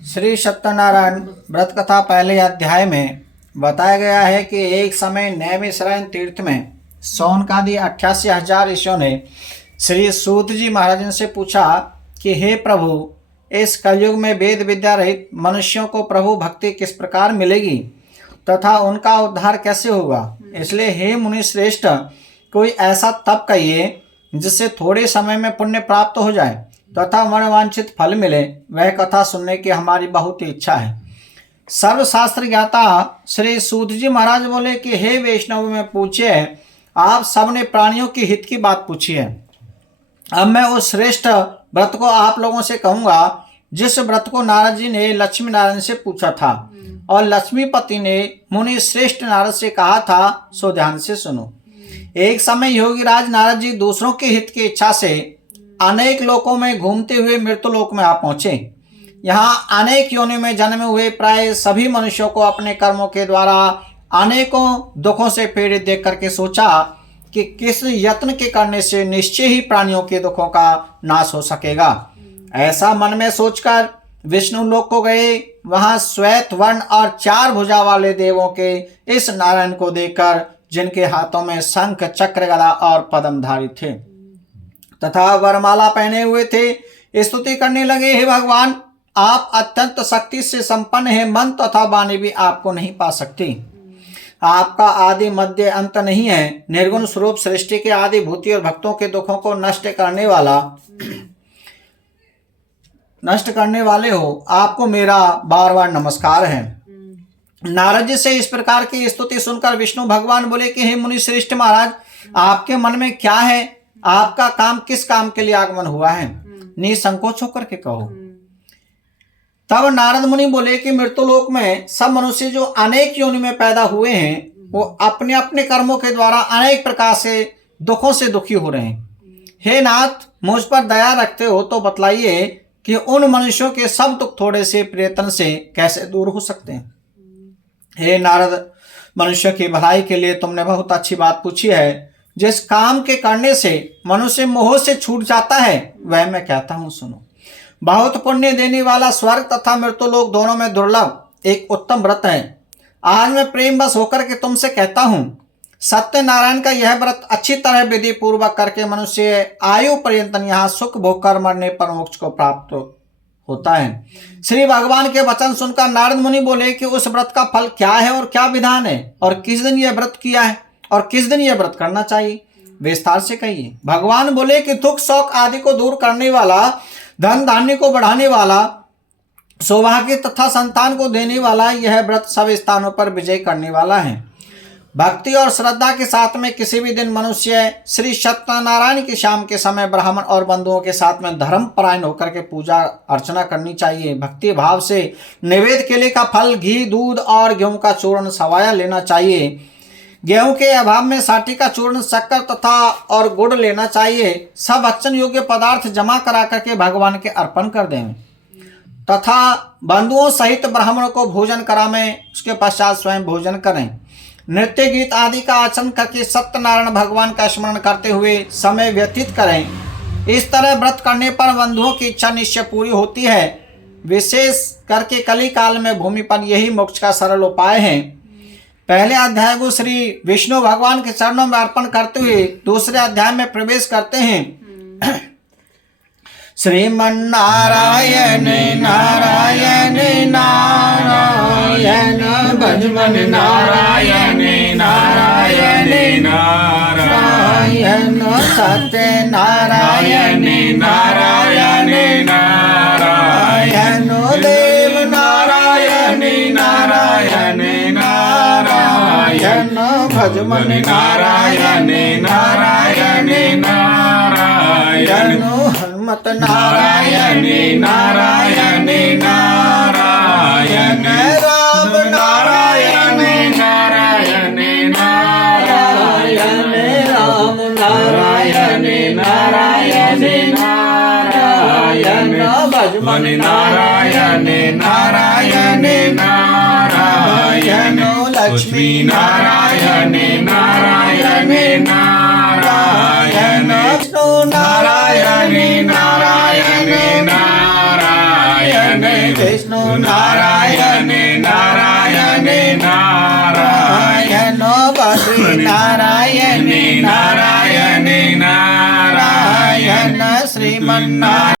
श्री सत्यनारायण व्रत कथा पहले अध्याय में बताया गया है कि एक समय नैमिषारण्य तीर्थ में शौनकादि 88,000 ऋषियों ने श्री सूत जी महाराज से पूछा कि हे प्रभु, इस कलयुग में वेद विद्या रहित मनुष्यों को प्रभु भक्ति किस प्रकार मिलेगी तथा उनका उद्धार कैसे होगा। इसलिए हे मुनि श्रेष्ठ, कोई ऐसा तप कहिए जिससे थोड़े समय में पुण्य प्राप्त हो जाए तथा मनवांछित फल मिले। वह कथा सुनने की हमारी बहुत इच्छा है। सर्वशास्त्र ज्ञाता श्री सूत जी महाराज बोले कि हे वैष्णव, में पूछिए, आप सबने प्राणियों की हित की बात पूछी है। अब मैं उस श्रेष्ठ व्रत को आप लोगों से कहूंगा जिस व्रत को नारद जी ने लक्ष्मी नारायण से पूछा था और लक्ष्मीपति ने मुनि श्रेष्ठ नारद से कहा था, सो ध्यान से सुनो। एक समय योगीराज नारद जी दूसरों के हित की इच्छा से अनेक लोकों में घूमते हुए मृत्युलोक में आ पहुंचे। यहाँ अनेक योनि में जन्मे हुए प्राय सभी मनुष्यों को अपने कर्मों के द्वारा अनेकों दुखों से पीड़ित देख करके सोचा कि किस यत्न के करने से निश्चय ही प्राणियों के दुखों का नाश हो सकेगा। ऐसा मन में सोचकर विष्णु लोक को गए। वहां श्वेत वर्ण और 4 भुजा वाले देवों के इस नारायण को देखकर, जिनके हाथों में शंख चक्र गदा और पद्मधारी थे तथा वरमाला पहने हुए थे, स्तुति करने लगे, हे भगवान, आप अत्यंत शक्ति से संपन्न हैं। मन तथा वाणी भी आपको नहीं पा सकती। आपका आदि मध्य अंत नहीं है। निर्गुण स्वरूप सृष्टि के आदि भूति और भक्तों के दुखों को नष्ट करने वाले हो। आपको मेरा बार बार नमस्कार है। नारद जी से इस प्रकार की स्तुति सुनकर विष्णु भगवान बोले कि हे मुनि श्रेष्ठ महाराज, आपके मन में क्या है? आपका काम किस काम के लिए आगमन हुआ है? निसंकोच होकर के कहो। तब नारद मुनि बोले कि मृत्युलोक में सब मनुष्य जो अनेक योनि में पैदा हुए हैं, वो अपने अपने कर्मों के द्वारा अनेक प्रकार से दुखों से दुखी हो रहे हैं। हे नाथ, मुझ पर दया रखते हो तो बतलाइए कि उन मनुष्यों के सब दुख थोड़े से प्रयत्न से कैसे दूर हो सकते हैं। हे नारद, मनुष्य की भलाई के लिए तुमने बहुत अच्छी बात पूछी है। जिस काम के करने से मनुष्य मोह से छूट जाता है, वह मैं कहता हूं, सुनो। बहुत पुण्य देने वाला स्वर्ग तथा मृत्युलोक दोनों में दुर्लभ एक उत्तम व्रत है। आज मैं प्रेम बस होकर के तुमसे कहता हूं, सत्यनारायण का यह व्रत अच्छी तरह विधि पूर्वक करके मनुष्य आयु पर्यंत यहाँ सुख भोग कर मरने पर मोक्ष को प्राप्त होता है। श्री भगवान के वचन सुनकर नारद मुनि बोले कि उस व्रत का फल क्या है और क्या विधान है, और किस दिन यह व्रत किया है और किस दिन यह व्रत करना चाहिए, विस्तार से कहिए। भगवान बोले कि दुख शोक आदि को दूर करने वाला, धन धान्य को बढ़ाने वाला, सौभाग्य तथा संतान को देने वाला यह व्रत सब स्थानों पर विजय करने वाला है। भक्ति और श्रद्धा के साथ में किसी भी दिन मनुष्य श्री सत्यनारायण की शाम के समय ब्राह्मण और बंधुओं के साथ में धर्म परायण होकर के पूजा अर्चना करनी चाहिए। भक्ति भाव से नैवेद्य केले का फल, घी, दूध और गेहूं का चूर्ण सवाया लेना चाहिए। गेहूं के अभाव में साठी का चूर्ण, शक्कर तथा और गुड़ लेना चाहिए। सब भक्षण योग्य पदार्थ जमा करा करके भगवान के अर्पण कर दें तथा बंधुओं सहित ब्राह्मणों को भोजन करावें। उसके पश्चात स्वयं भोजन करें। नृत्य गीत आदि का आचरण करके सत्यनारायण भगवान का स्मरण करते हुए समय व्यतीत करें। इस तरह व्रत करने पर बंधुओं की इच्छा निश्चय पूरी होती है। विशेष करके कली काल में भूमि पर यही मोक्ष का सरल उपाय है। पहले अध्याय को श्री विष्णु भगवान के चरणों में अर्पण करते हुए दूसरे अध्याय में प्रवेश करते हैं। श्रीमन्नारायण नारायण नारायण भजमन नारायण नारायण नारायण सत्य नारायण नारायण नारायण देव नारायण नारायण नारायण भजमन नारायण नारायण नारायण हनुमत नारायण नारायण नारायण राम नारायण नारायण नारायण राम नारायण नारायण नारायण भजमन नारायण नारायण नारायण लक्ष्मी नारायण नारायण नारायण विष्णु नारायण नारायण नारायण विष्णु नारायण नारायण नारायण बद्री नारायण नारायण नारायण श्रीमन्नारायण